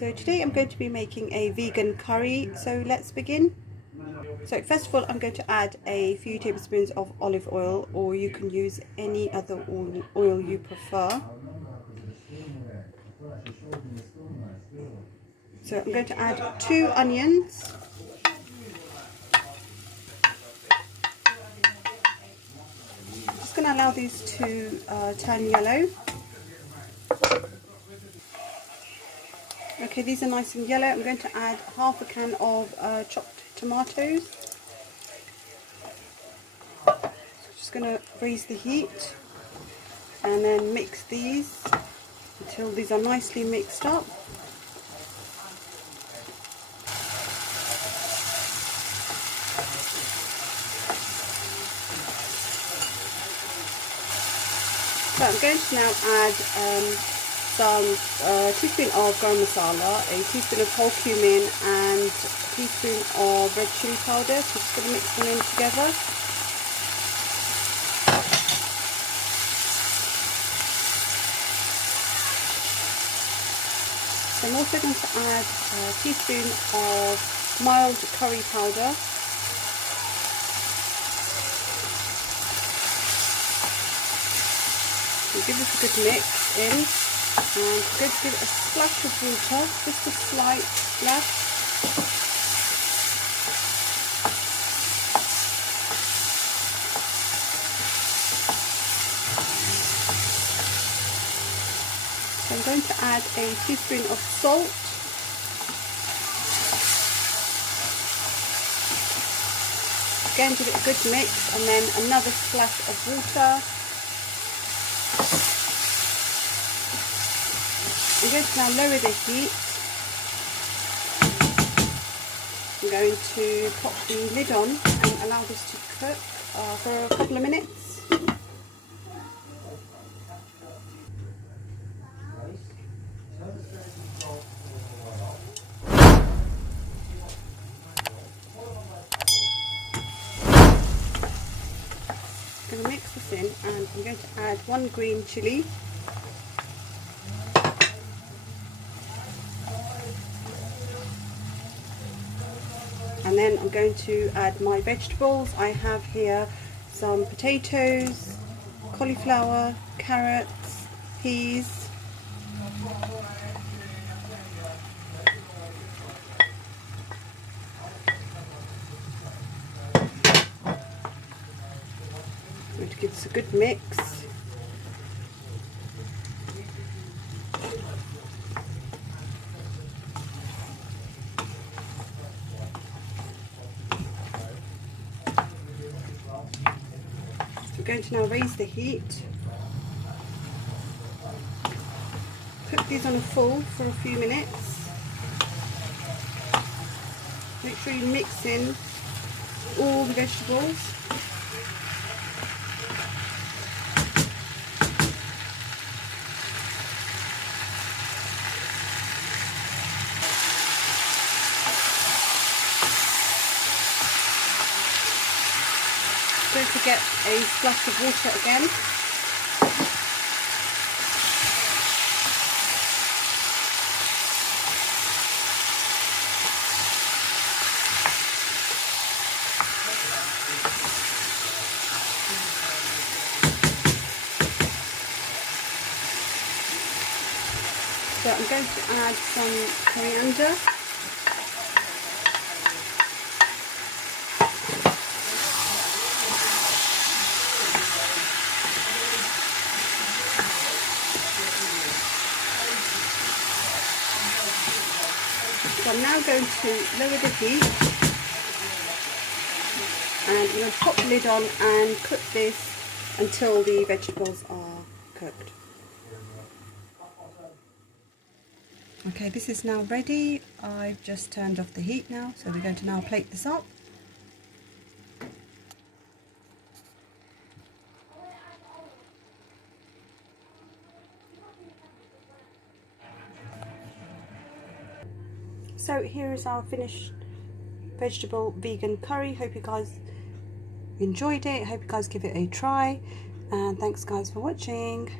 So today I'm going to be making a vegan curry, so let's begin. So first of all, I'm going to add a few tablespoons of olive oil, or you can use any other oil you prefer. So I'm going to add 2 onions. I'm just going to allow these to turn yellow. Okay, these are nice and yellow. I'm going to add half a can of chopped tomatoes. So I'm just going to raise the heat and then mix these until these are nicely mixed up. So I'm going to now add some teaspoon of garam masala, a teaspoon of whole cumin, and a teaspoon of red chilli powder. So I'm just going to mix them in together. So I'm also going to add a teaspoon of mild curry powder. So give this a good mix in, and I'm going to give it a splash of water, just a slight splash. So I'm going to add a teaspoon of salt. Again, give it a good mix, and then another splash of water. I'm going to now lower the heat. I'm going to pop the lid on and allow this to cook for a couple of minutes. I'm going to mix this in, and I'm going to add 1 green chilli. And then I'm going to add my vegetables. I have here some potatoes, cauliflower, carrots, peas. I'm going to give this a good mix. I'm going to now raise the heat. Cook these on a full for a few minutes. Make sure you mix in all the vegetables. Don't forget a splash of water again. So I'm going to add some coriander. So I'm now going to lower the heat, and I'm going to pop the lid on and cook this until the vegetables are cooked. Okay, this is now ready. I've just turned off the heat now, so we're going to now plate this up. So here is our finished vegetable vegan curry. Hope you guys enjoyed it. Hope you guys give it a try, and thanks guys for watching.